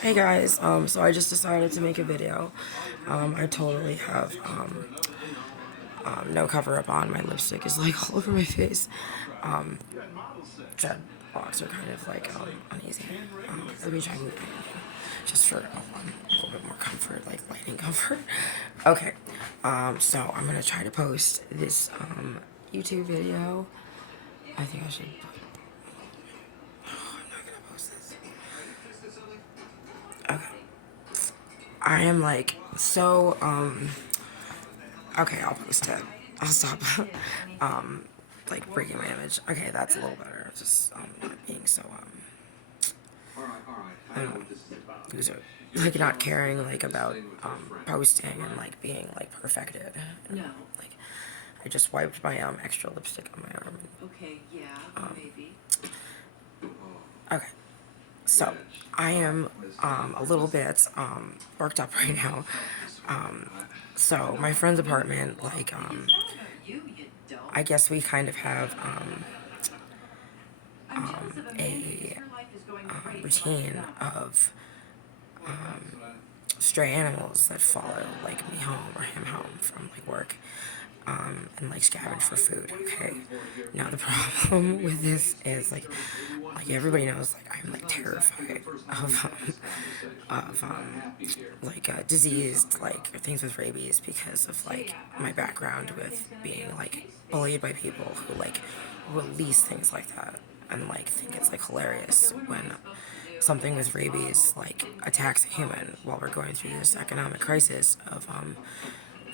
Hey guys, so I just decided to make a video. I totally have, no cover up on. My lipstick is like all over my face. Dread blocks are kind of like, uneasy. Let me try moving just for a little bit more comfort, like lighting comfort. Okay, so I'm gonna try to post this, YouTube video. I think I should, I'm not gonna post this. Okay. I am like so okay, I'll post it. I'll stop like breaking my image. Okay, that's a little better. Just not being so I don't know, loser. Like not caring like about posting and like being like perfected. And, like I just wiped my extra lipstick on my arm. Okay, yeah, maybe. Okay. So, I am a little bit worked up right now. So, my friend's apartment, like, I guess we kind of have a routine of stray animals that follow, like, me home or him home from, like, work. And like scavenge for food. Okay. Now the problem with this is like everybody knows like I'm like terrified of like diseased like things with rabies because of like my background with being like bullied by people who like release things like that and like think it's like hilarious when something with rabies like attacks a human while we're going through this economic crisis of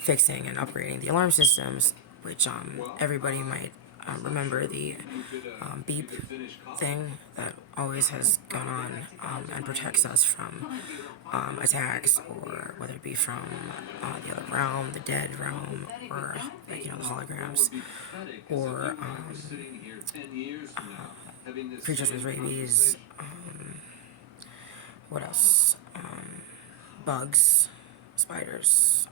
fixing and upgrading the alarm systems, which everybody might remember the beep thing that always has gone on and protects us from attacks, or whether it be from the other realm, the dead realm, or like the holograms, or creatures with rabies. What else? Bugs, spiders,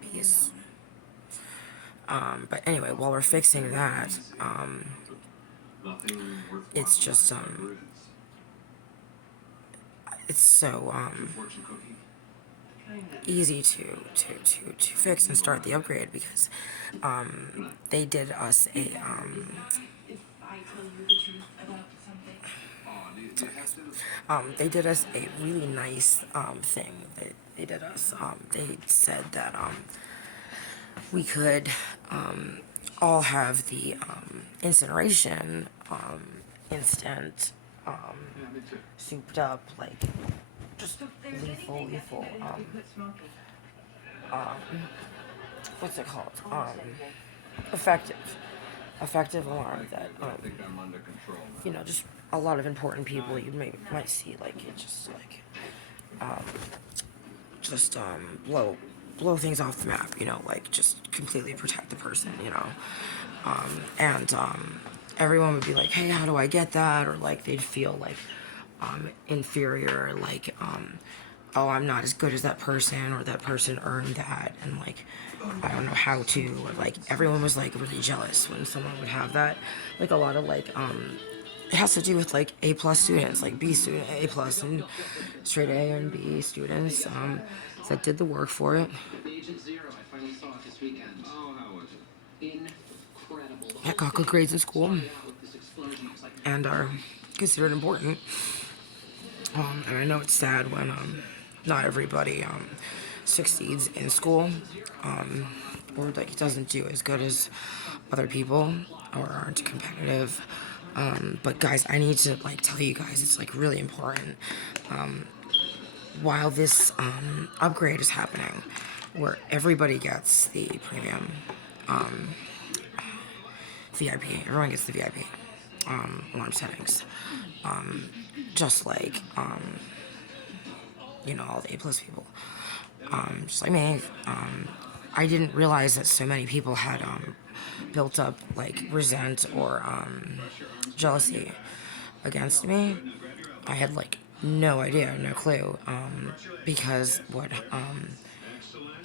bees. But anyway, while we're fixing that, it's just it's so easy to fix and start the upgrade because they did us a they did us a really nice thing. They did us. They said that we could all have the incineration instant souped up like just lethal what's it called effective alarm that just a lot of important people you might see like it just like just blow things off the map, like just completely protect the person, and everyone would be like, hey, how do I get that? Or like they'd feel like inferior, like oh, I'm not as good as that person, or that person earned that, and like I don't know how to, or like everyone was like really jealous when someone would have that, like a lot of like it has to do with like A plus students, like B student, A plus, and straight A and B students that did the work for it. That got good grades in school and are considered important. And I know it's sad when not everybody succeeds in school, or like doesn't do as good as other people, or aren't competitive. But guys, I need to like tell you guys, it's like really important. While this upgrade is happening, where everybody gets the premium VIP, everyone gets the VIP alarm settings, just like all the A plus people, just like me. I didn't realize that so many people had built up like resent or jealousy against me. I had like no idea, no clue, because what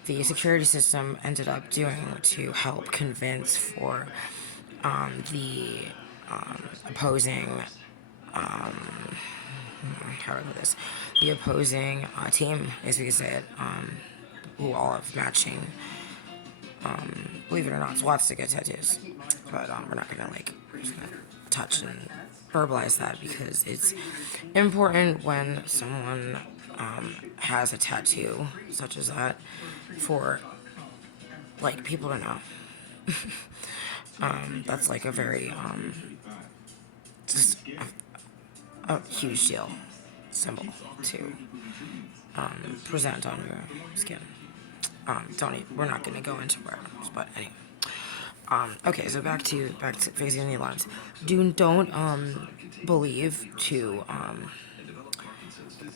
the security system ended up doing to help convince for the opposing, how do I put this? The opposing team, as we could say it, who all have matching, believe it or not, swastika tattoos. But we're not gonna like we're just gonna touch and verbalize that because it's important when someone has a tattoo such as that for like people to know. That's like a very just a huge deal symbol to present on your skin. We're not gonna go into where, but anyway. Okay, so back to facing the lines. Don't believe to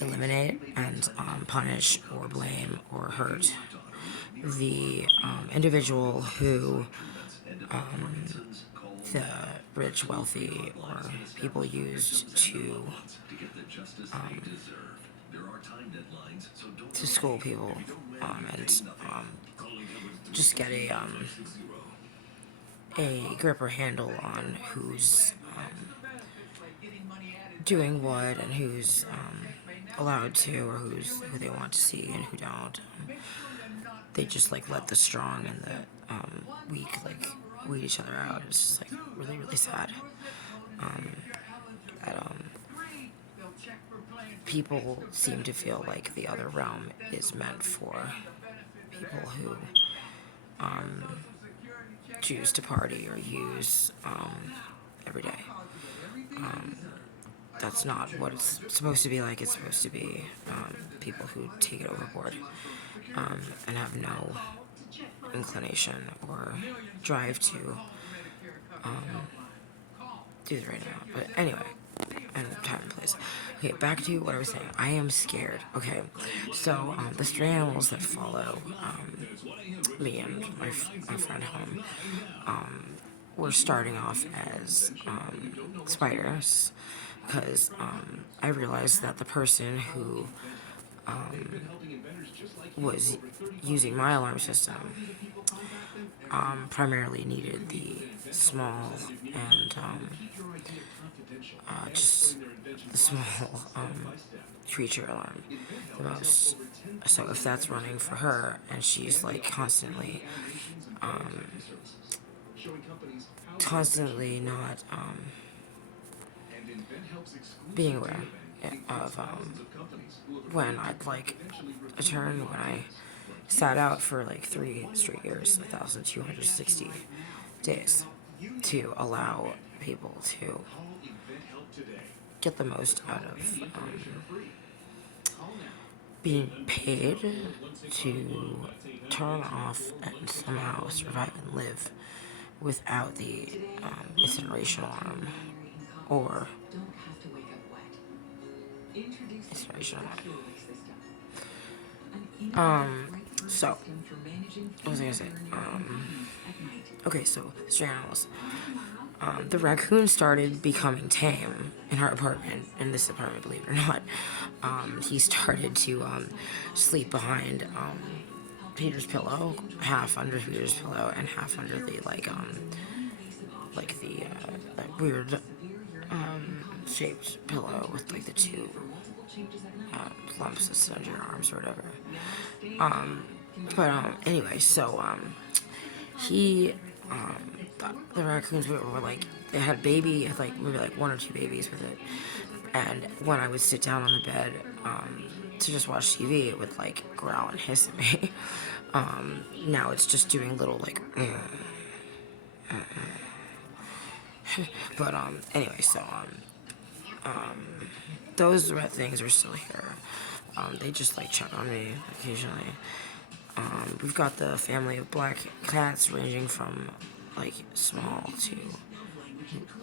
eliminate and punish or blame or hurt the individual who the rich, wealthy, or people used to school people and just get a grip or handle on who's doing what and who's allowed to or who they want to see and who don't. They just like let the strong and the weak like weed each other out. It's just like really really sad. That people seem to feel like the other realm is meant for people who choose to party or use every day. That's not what it's supposed to be like. It's supposed to be people who take it overboard and have no inclination or drive to do this right now. But anyway, and time and place. Okay, back to what I was saying. I am scared. Okay, so the stray animals that follow me and my friend home were starting off as spiders because I realized that the person who was using my alarm system primarily needed the small and just the small creature alarm the most. So if that's running for her and she's like constantly not being aware of when I'd like a turn when I sat out for like 3 straight years, 1,260 days, to allow people to get the most out of being paid to turn off and somehow survive and live without the incineration alarm or incineration alarm. So, what was I gonna say? Okay, so stray animals. The raccoon started becoming tame in our apartment, in this apartment, believe it or not. He started to sleep behind Peter's pillow, half under Peter's pillow and half under the that weird shaped pillow with like the two lumps that sit under your arms or whatever. But anyway, so he the raccoons were like they had baby, like maybe like one or two babies with it, and when I would sit down on the bed to just watch TV, it would like growl and hiss at me. Now it's just doing little like but anyway, so those red things are still here. They just like check on me occasionally. We've got the family of black cats ranging from like small to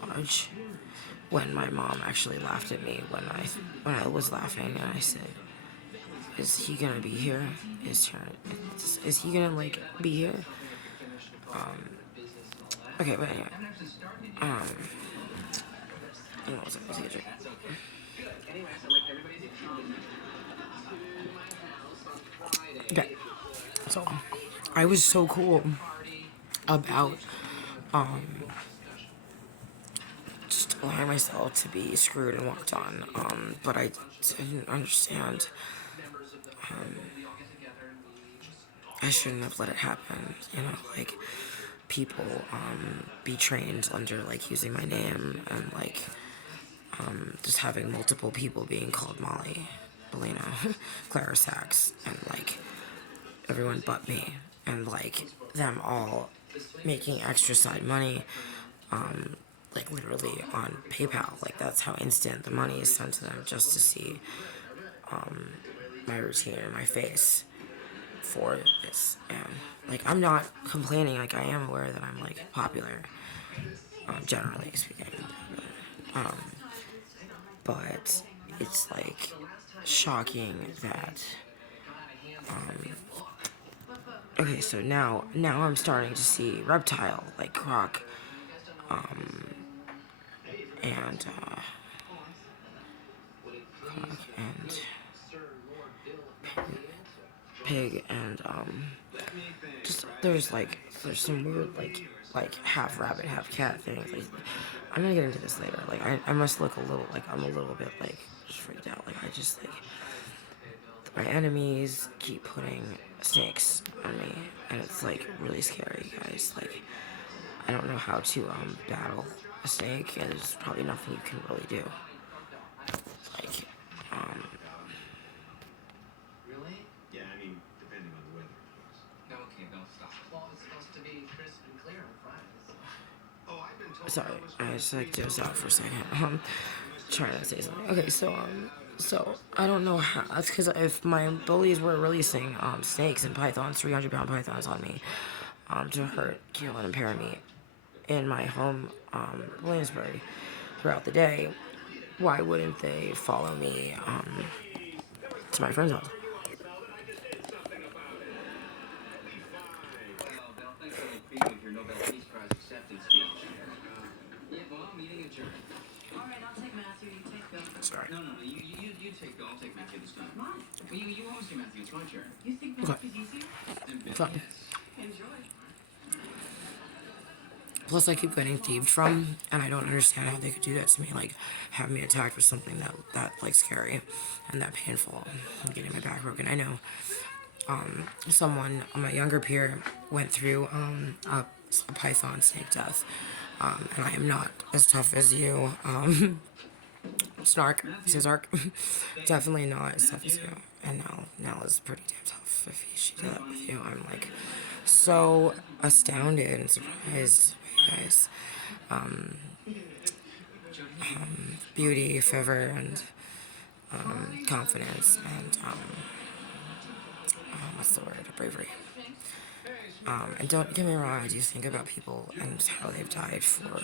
large. When my mom actually laughed at me when I was laughing, and I said, "Is he gonna be here? Is he gonna like be here?" Okay, but anyway, what was it? Was it a drink? Okay, so I was so cool about allowing myself to be screwed and walked on. But I didn't understand. I shouldn't have let it happen. You know, like people be trained under like using my name and like just having multiple people being called Molly, Belina, Clara Sachs, and like everyone but me, and like them all making extra side money, like literally on PayPal. Like that's how instant the money is sent to them just to see my routine or my face for this. And like I'm not complaining. Like I am aware that I'm like popular, generally speaking. But it's like shocking that okay, so now I'm starting to see reptile like croc and and pig and just there's some weird like half rabbit half cat things. Like, I'm gonna get into this later. Like I must look a little like I'm a little bit like just freaked out. Like I just like my enemies keep putting snakes on me, and it's like really scary, guys. Like I don't know how to battle a snake, and there's probably nothing you can really do. Like Really? Yeah, I mean, depending on the weather, of course. No, okay, don't stop. Well, it's supposed to be crisp and clear on Friday, so. Oh, I've been told sorry, I just like dozed out for a second. Trying to say something. Okay, so I don't know how. That's because if my bullies were releasing snakes and pythons, 300-pound pythons on me, to hurt, kill, and impair me in my home, Williamsburg, throughout the day, why wouldn't they follow me to my friend's house? Well, Belle, thanks for the preview of your Nobel Peace Prize acceptance speech. Yeah, well, meeting adjourned. All right, I'll take Matthew. You take Bill. Sorry. No, you take Bill. I'll take Matthew this time. Come on. Well, you always do Matthew. It's my turn. You think Okay. Matthew's easier? And Bill, Fine. yes. Enjoy. Plus, I keep getting thieved from, and I don't understand how they could do that to me. Like, have me attacked with something that like scary and that painful. And getting my back broken. I know. Someone, my younger peer, went through a python snake death, and I am not as tough as you. Snark, Snark, definitely not as tough as you. And Nell is pretty damn tough. If she did that with you, I'm like so astounded and surprised by you guys. Beauty, fervor, and confidence, and what's the word? Bravery. And don't get me wrong, I do think about people and how they've died for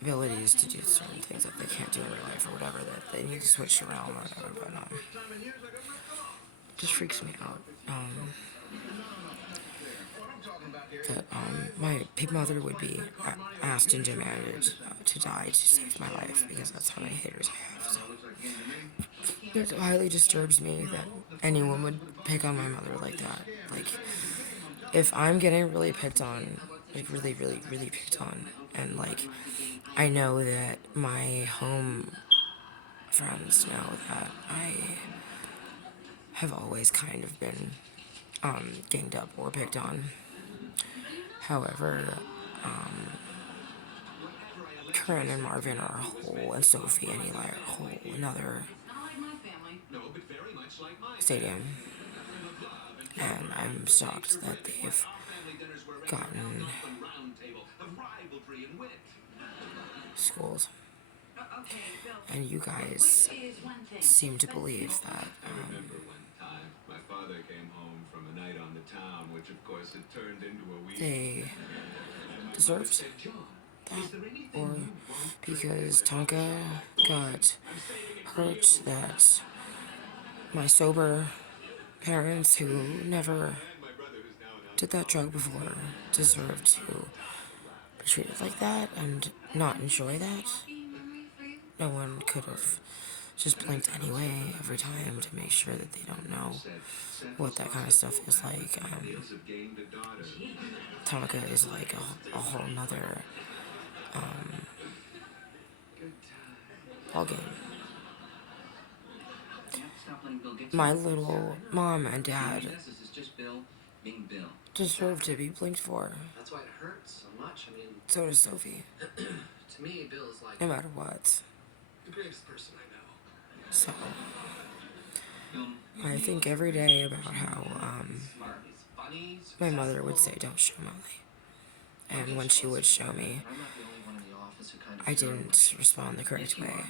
abilities to do certain things that they can't do in real life or whatever, that they need to switch to realm or whatever, but it just freaks me out. That my mother would be asked and demanded to die to save my life because that's how many haters I have. So it highly disturbs me that anyone would pick on my mother like that. Like, if I'm getting really picked on, like really, really, really picked on, and like I know that my home friends know that I have always kind of been ganged up or picked on. However, Corinne and Marvin are a whole, and Sophie and Eli are a whole another Not like my family. stadium. And I'm shocked that they've gotten schools. Okay, Bill. And you guys Which is one thing. seem to believe that I remember one time my father came home from a night on the town, which of course had turned into a week. they deserved Said, John, that, or because Tonka got hurt, that my sober parents who never my brother who's now an did that drug before deserve to be treated like that and not enjoy that. No one could have just blinked anyway every time to make sure that they don't know what that kind of stuff is like. have gained a daughter. Tonka is like a whole nother football game. You have to stop letting Bill get to My you. little mom and dad This is just Bill being Bill. deserve to be blinked for. That's why it hurts so much. I mean, So does Sophie. to me, Bill is like No matter what. the greatest person I know. So, I think every day about how, Smart. He's funny. my mother would say, don't show Molly. And when she would show me, I'm not the only one in the office who kind of I didn't respond the correct way.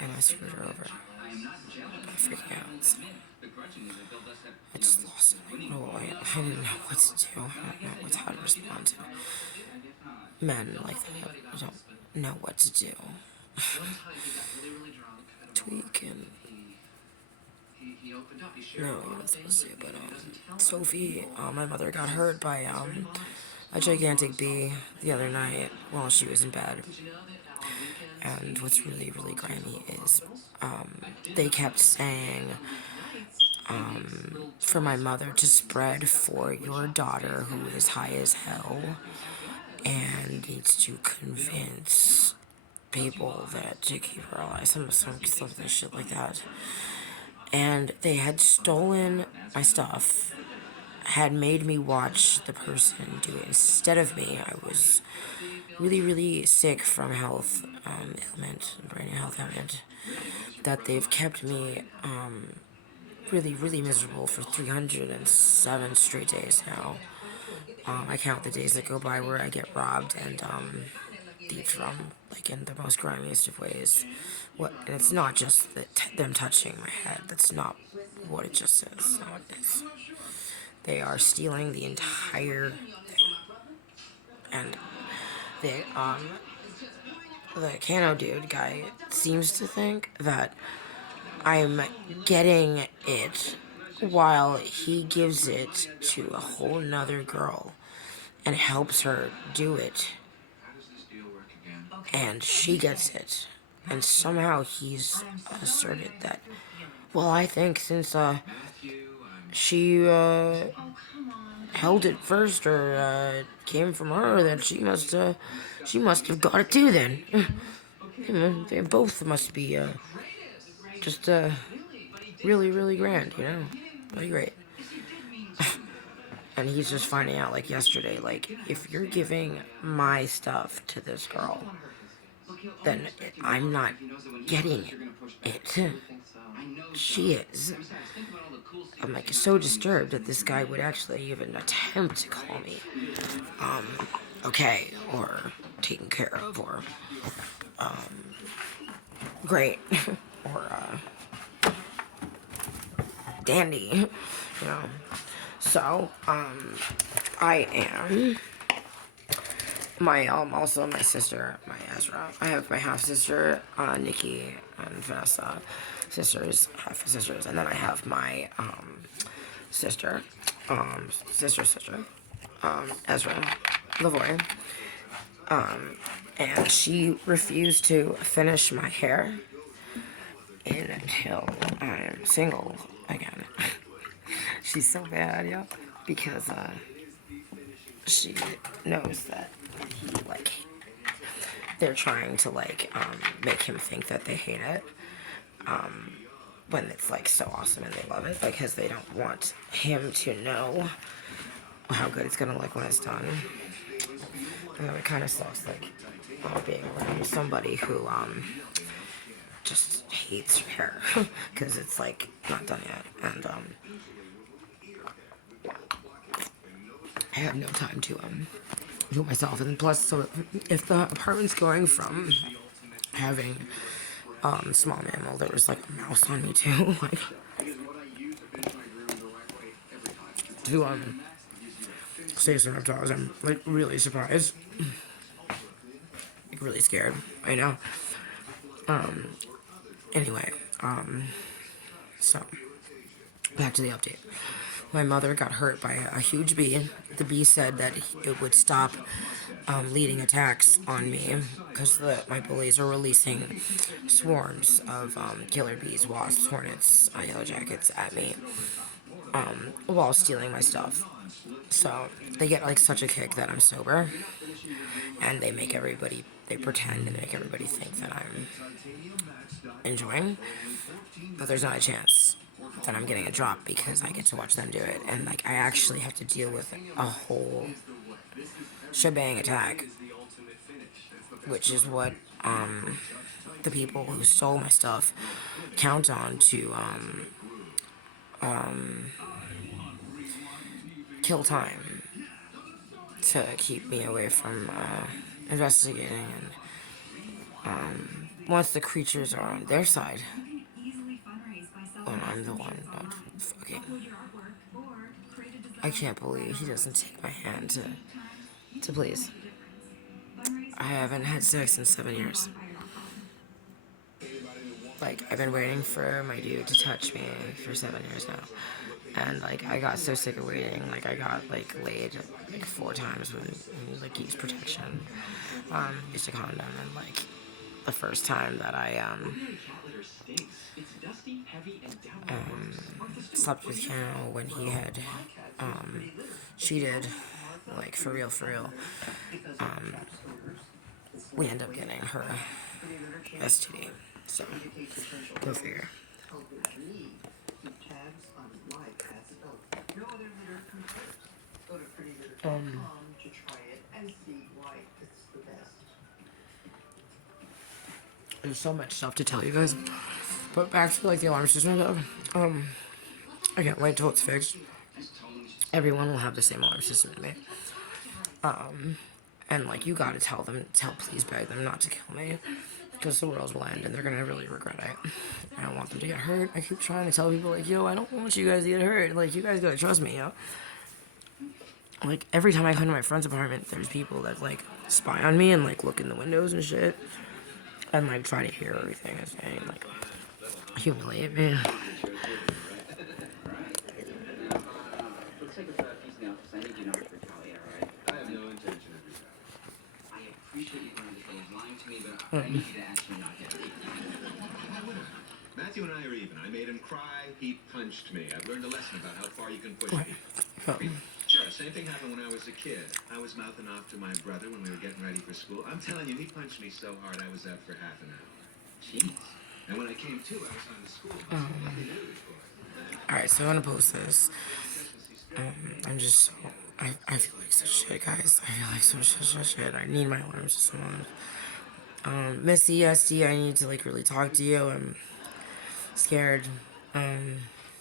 And I screwed her over I am not jealous. by freaking out. So Begrudgingly, that Bill does have, I just lost it. Like, oh, I didn't know what to do. I didn't know how to respond to men like that. I don't know what to do. One time he got really, really drunk at a bar. Tweak and He opened up. He shared no, a lot you're of not things supposed to. with But me that he doesn't tell Sophie, my mother got hurt by a gigantic bee the other night while she was in bed. Did you know that on weekends And what's really, really grimy is they kept saying for my mother to spread for your daughter who is high as hell and needs to convince people that to keep her alive, something shit like that. And they had stolen my stuff, had made me watch the person do it instead of me. I was really, really sick from health ailment, brain health ailment, that they've kept me really, really miserable for 307 straight days now. I count the days that go by where I get robbed and thieved from, like in the most grimiest of ways. And it's not just them touching my head. That's not what it just is. That's not what it is. They are stealing the entire thing. And the cano dude guy seems to think that I'm getting it while he gives it to a whole nother girl and helps her do it. How does this deal work again? And she gets it. And somehow he's asserted that, well, I think since Matthew, I'm she held it first or came from her, that she must have got it too then. You know, they both must be just really, really grand, you know? Really great. And he's just finding out, like, yesterday, like, if you're giving my stuff to this girl, then I'm not getting it. She is. I'm, like, so disturbed that this guy would actually even attempt to call me, okay, or taken care of, or, great, or, dandy, you know? So, I am also my sister, my Ezra. I have my half sister, Nikki and Vanessa, half sisters, and then I have my sister, Ezra, Lavoy, and she refused to finish my hair until I'm single again. She's so bad, yeah, because she knows that they're trying to make him think that they hate it, when it's so awesome and they love it, because they don't want him to know how good it's gonna look when it's done. And it kind of sucks, being around somebody who just hates your hair because it's not done yet, and I have no time to do it myself. And plus, so if the apartment's going from having small mammal, there was a mouse on me too, to say some reptiles. I'm really surprised, really scared. I know. Anyway, so back to the update. My mother got hurt by a huge bee. The bee said that it would stop leading attacks on me because my bullies are releasing swarms of killer bees, wasps, hornets, yellow jackets at me while stealing my stuff. So they get such a kick that I'm sober, and they pretend and make everybody think that I'm enjoying, but there's not a chance that I'm getting a drop because I get to watch them do it, and like I actually have to deal with a whole shebang attack, which is what the people who stole my stuff count on to kill time to keep me away from investigating. And once the creatures are on their side, when I'm the one not fucking, I can't believe he doesn't take my hand to please. I haven't had sex in 7 years. Like, I've been waiting for my dude to touch me for 7 years now. And, like, I got so sick of waiting. Like, I got, like, laid, like, 4 times when he, like, used protection. Used a condom. And, like, the first time that I, slept with cano when he had, cheated, like, for real, we end up getting her STD. So, go figure. There's so much stuff to tell you guys. But back to like the alarm system though. I can't wait till it's fixed. Everyone will have the same alarm system to me. And like you gotta please beg them not to kill me. Because the world will end and they're gonna really regret it. I don't want them to get hurt. I keep trying to tell people like, yo, I don't want you guys to get hurt. Like you guys gotta trust me, yo. Like every time I come to my friend's apartment, there's people that like spy on me and like look in the windows and shit. And like try to hear everything I'm saying, like humiliate me. Let's take a piece now, because I need you not to retaliate, alright? I have no intention of retaliating. I appreciate you going to the lying to me, but I need you to actually not get it. Matthew and I are even. I made him cry. He punched me. I've learned a lesson about how far you can push people. Sure, same thing happened when I was a kid. I was mouthing off to my brother when we were getting ready for school. I'm telling you, he punched me so hard I was out for half an hour. Jeez. And when I came to, I was on the school bus. Alright, so I'm gonna post this. I'm just so I feel like such shit, guys. I feel like such shit. I need my alarm system on. Missy, SD, I need to like really talk to you. I'm scared. Matthew?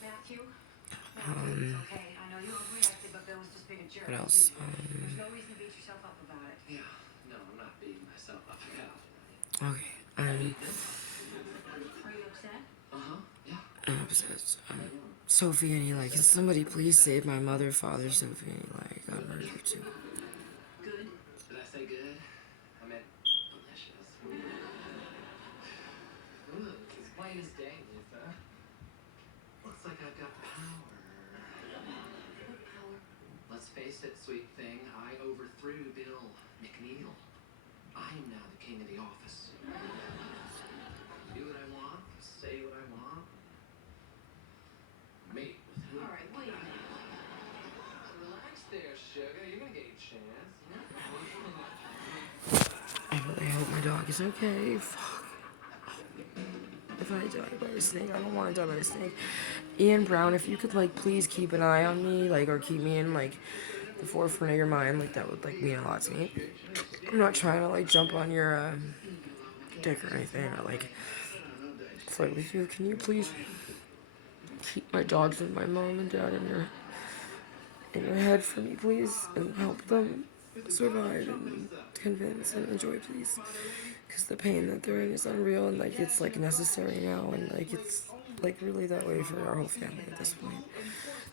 Matthew, it's okay. I know you overreacted, but Bill was just being a jerk. What else? There's no reason to beat yourself up about it. Yeah, no, I'm not beating myself up about it. Okay. Are you upset? Uh-huh, yeah. I'm upset. Sophie and Eli, can somebody please save my mother, father, Sophie and Eli got murdered too. Good. Did I say good? I meant delicious. Ooh, it's plain as day, Lisa. Looks like I've got power. What power? Let's face it, sweet thing. I overthrew Bill McNeil. I am now the king of the office. Do what I want, say what I want. Mate with who? All right, wait a minute. Relax there, sugar. You're gonna get your chance. I really hope my dog is okay. Fuck. If I die by a snake, I don't want to die by a snake. Ian Brown, if you could like please keep an eye on me, like, or keep me in like the forefront of your mind, like that would like mean a lot to me. I'm not trying to like jump on your dick or anything, or like flirt with you. Can you please keep my dogs and my mom and dad in your head for me, please, and help them survive and convince and enjoy, please. Because the pain that they're in is unreal, and like it's like necessary now, and like it's like really that way for our whole family at this point.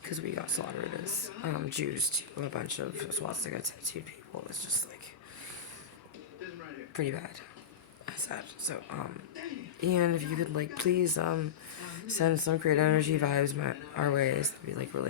Because we got slaughtered as Jews to a bunch of swastika tattooed people. It's just like pretty bad. Sad. So Ian, if you could like please send some great energy vibes our ways, that'd be like really